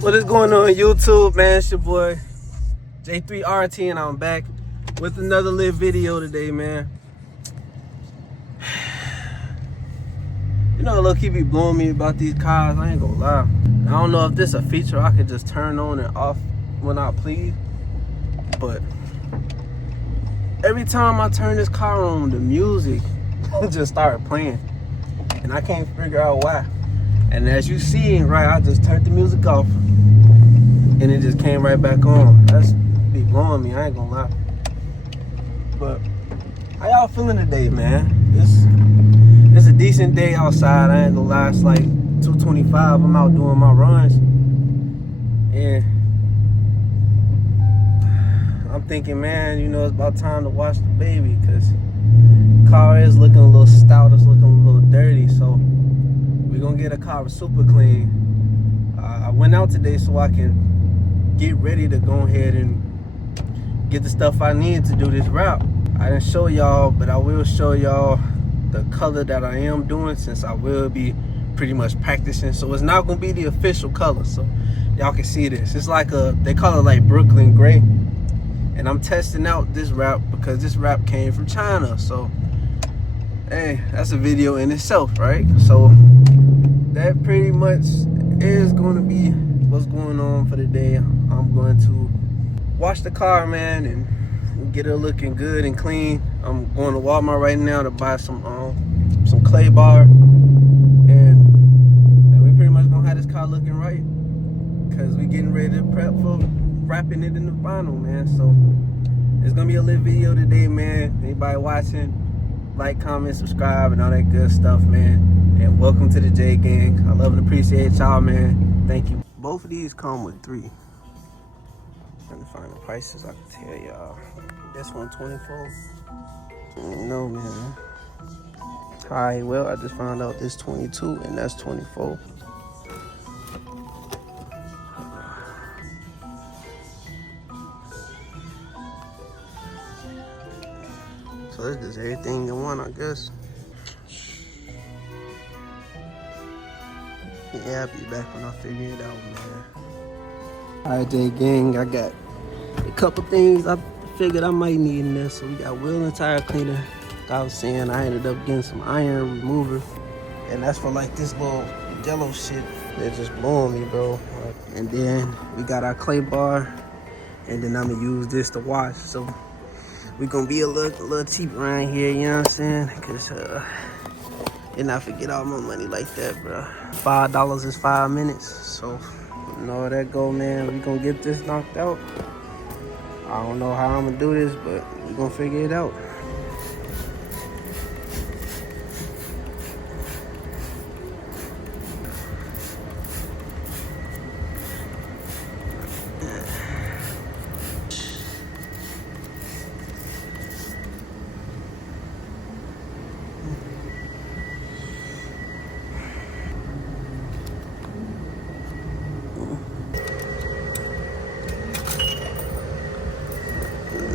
What is going on YouTube, man? It's your boy J3RT, and I'm back with another lit video today, man. You know, look, he be blowing me about these cars. I ain't gonna lie. I don't know if this a feature I could just turn on and off when I please, but every time I turn this car on, the music just started playing, and I can't figure out why. And as you see, right, I just turned the music off, and it just came right back on. That's be blowing me, I ain't gonna lie. But how y'all feeling today, man? It's a decent day outside, I ain't gonna lie. It's like 2:25, I'm out doing my runs. And I'm thinking, man, you know, it's about time to wash the baby, because car is looking a little stout, it's looking a little dirty, so we're gonna get a car super clean. I went out today so I can get ready to go ahead and get the stuff I need to do this route. I didn't show y'all, but I will show y'all the color that I am doing, since I will be pretty much practicing. So it's not gonna be the official color, so y'all can see this. It's like they call it like Brooklyn gray, and I'm testing out this wrap because this wrap came from China. So hey, that's a video in itself, right? So that pretty much is going to be what's going on for the day. I'm going to wash the car, man, and get it looking good and clean. I'm going to Walmart right now to buy some clay bar, and we pretty much gonna have this car looking right, because we getting ready to prep for wrapping it in the vinyl, man. So it's gonna be a lit video today, man. Anybody watching, like, comment, subscribe, and all that good stuff, man. And welcome to the J Gang. I love and appreciate y'all, man. Thank you. Both of these come with 3. Trying to find the prices, I can tell y'all. This one 24. No, man. Alright, well, I just found out this 22 and that's 24. So it's just everything in one, I guess. Yeah, I'll be back when I figure it out, man. Alright, J Gang, I got a couple things I figured I might need in this. So we got wheel and tire cleaner. Like I was saying, I ended up getting some iron remover, and that's for like this little yellow shit that's just blowing me, bro. And then we got our clay bar, and then I'm gonna use this to wash. So we gonna be a little cheap around here, you know what I'm saying? Cause and I forget all my money like that, bro. $5 is 5 minutes. So you know how that go, man. We gonna get this knocked out. I don't know how I'm gonna do this, but we gonna figure it out.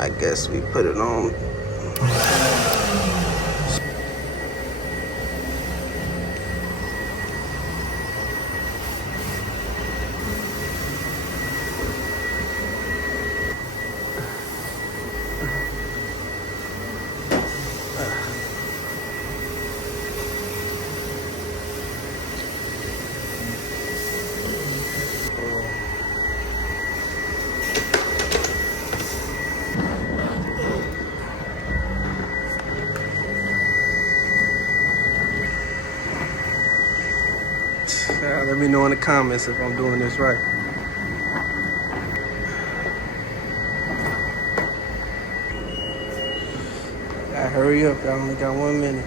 I guess we put it on. Let me know in the comments if I'm doing this right. Gotta hurry up, I only got 1 minute.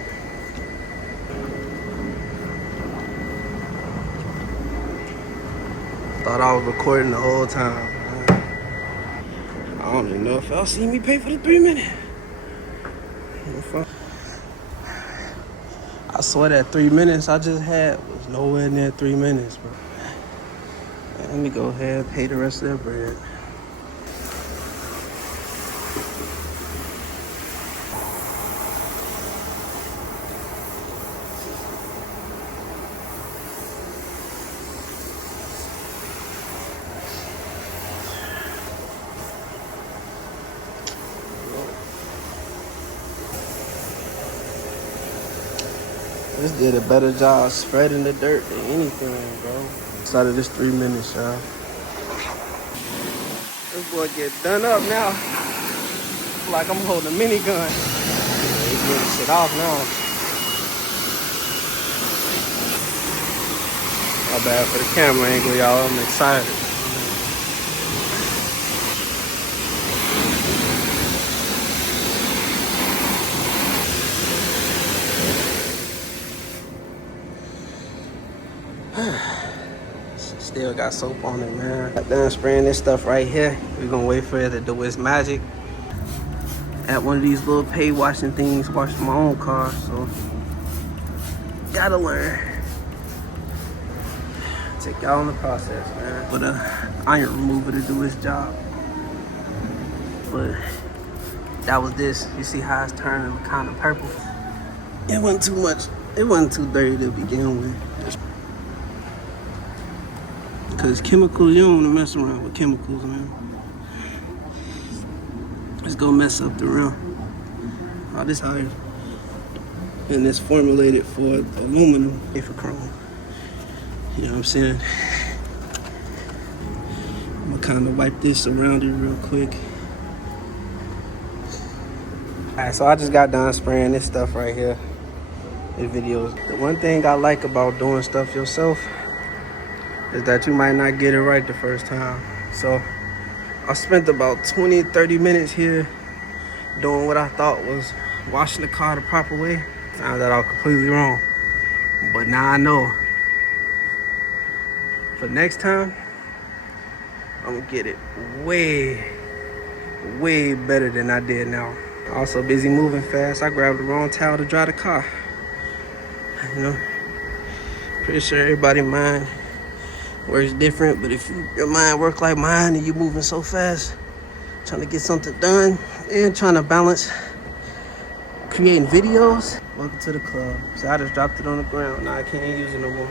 Thought I was recording the whole time. I don't even know if y'all see me pay for the 3 minute. I swear that 3 minutes I just had was nowhere near 3 minutes, bro. Let me go ahead and pay the rest of that bread. This did a better job spreading the dirt than anything, bro. Started this 3 minutes, y'all. This boy get done up now. Like I'm holding a minigun. He's getting shit off now. My bad for the camera angle, y'all. I'm excited. Still got soap on it, man. Got done spraying this stuff right here. We're gonna wait for it to do its magic. At one of these little pay washing things, washing my own car, so gotta learn. Take y'all on the process, man. But iron remover to do its job. But that was this. You see how it's turning kind of purple? It wasn't too much. It wasn't too dirty to begin with. Cause chemicals, you don't wanna mess around with chemicals, man. It's gonna mess up the rim. All this iron. And it's formulated for aluminum, for chrome. You know what I'm saying? I'm gonna kind of wipe this around it real quick. Alright, so I just got done spraying this stuff right here. These videos. The one thing I like about doing stuff yourself is that you might not get it right the first time. So I spent about 20-30 minutes here doing what I thought was washing the car the proper way. Found that all completely wrong. But now I know. For next time, I'm gonna get it way better than I did now. Also busy moving fast. I grabbed the wrong towel to dry the car. You know, pretty sure everybody's mind works different, but if your mind work like mine and you moving so fast, trying to get something done and trying to balance creating videos. Welcome to the club. So I just dropped it on the ground. Now I can't use it no more.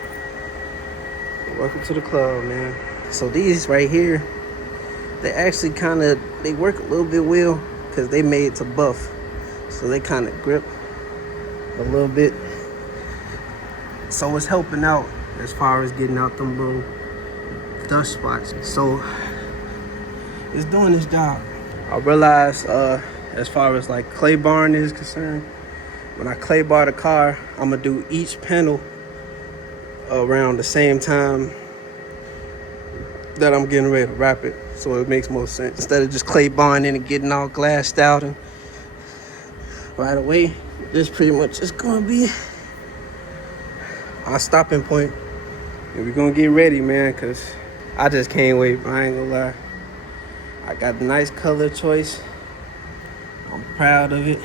Welcome to the club, man. So these right here, they actually they work a little bit well because they made to buff. So they kind of grip a little bit. So it's helping out as far as getting out them little dust spots. So it's doing its job. I realized as far as like clay barring is concerned, when I clay bar the car, I'm gonna do each panel around the same time that I'm getting ready to wrap it, so it makes more sense. Instead of just clay barring in and getting all glassed out and right away, this pretty much is gonna be our stopping point. And we're gonna get ready, man, cause I just can't wait, I ain't gonna lie. I got a nice color choice. I'm proud of it.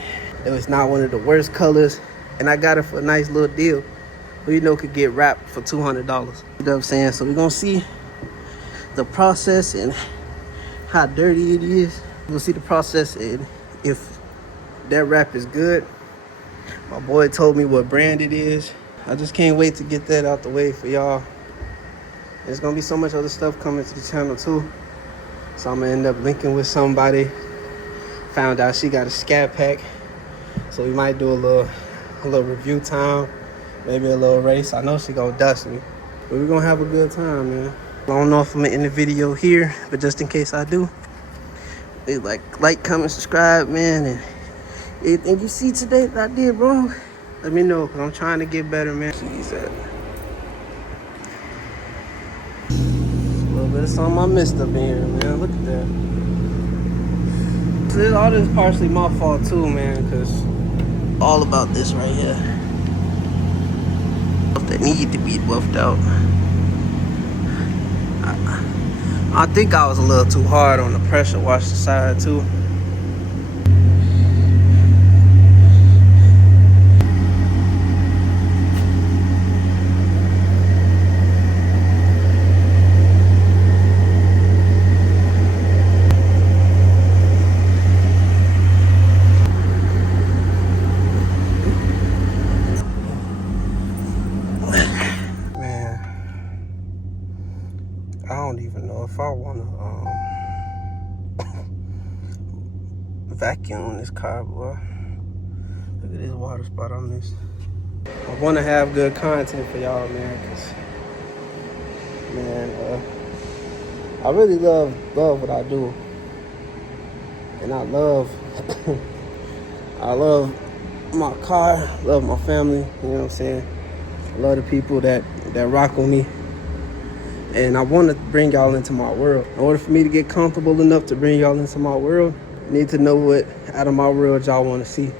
It was not one of the worst colors, and I got it for a nice little deal. Who you know could get wrapped for $200. You know what I'm saying? So we're gonna see the process and how dirty it is. We'll see the process and if that wrap is good. My boy told me what brand it is. I just can't wait to get that out the way for y'all. There's gonna be so much other stuff coming to the channel too. So I'm gonna end up linking with somebody. Found out she got a scat pack. So we might do a little review time. Maybe a little race. I know she gonna dust me. But we're gonna have a good time, man. I don't know if I'm gonna end the video here, but just in case I do, please like, comment, subscribe, man. And anything you see today that I did wrong, let me know, because I'm trying to get better, man. Jeez, a little bit of something I missed up in here, man. Look at that. All this is partially my fault too, man, because all about this right here. Stuff that need to be buffed out. I think I was a little too hard on the pressure washer side too. I don't even know if I want to vacuum this car, boy. Look at this water spot I missed. I want to have good content for y'all, man. Cause, man, I really love what I do, and I love my car, love my family. You know what I'm saying? I love the people that rock with me, and I want to bring y'all into my world. In order for me to get comfortable enough to bring y'all into my world, I need to know what out of my world y'all want to see.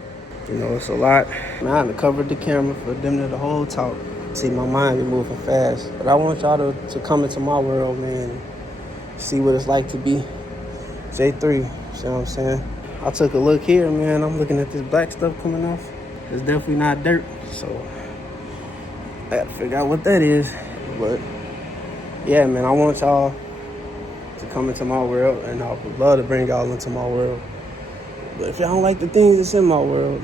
You know, it's a lot. Man, I done covered the camera for them to the whole talk. See, my mind be moving fast. But I want y'all to come into my world, man, and see what it's like to be J3. You know what I'm saying? I took a look here, man. I'm looking at this black stuff coming off. It's definitely not dirt. So I gotta figure out what that is. But yeah, man, I want y'all to come into my world, and I would love to bring y'all into my world. But if y'all don't like the things that's in my world,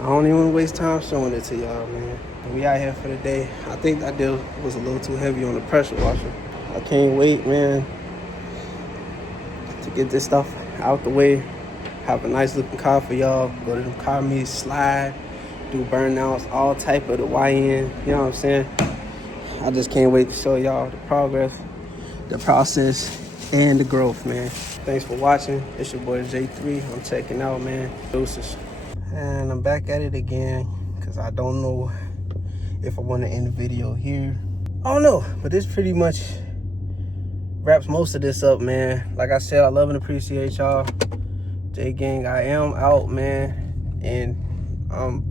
I don't even want to waste time showing it to y'all, man. We out here for the day. I think that deal was a little too heavy on the pressure washer. I can't wait, man, to get this stuff out the way. Have a nice looking car for y'all. Go to them car meets, slide, do burnouts, all type of the YN. You know what I'm saying? I just can't wait to show y'all the progress, the process, and the growth, man. Thanks for watching. It's your boy J3. I'm checking out, man. Deuces. And I'm back at it again because I don't know if I want to end the video here. I don't know, but this pretty much wraps most of this up, man. Like I said, I love and appreciate y'all. J Gang, I am out, man. And I'm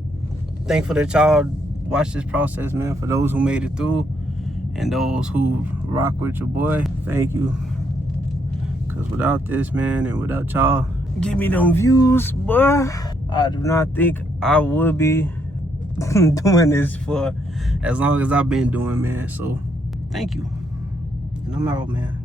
thankful that y'all watched this process, man. For those who made it through and those who rock with your boy, thank you. Because without this, man, and without y'all give me them views, boy, I do not think I would be doing this for as long as I've been doing, man. So thank you. And I'm out, man.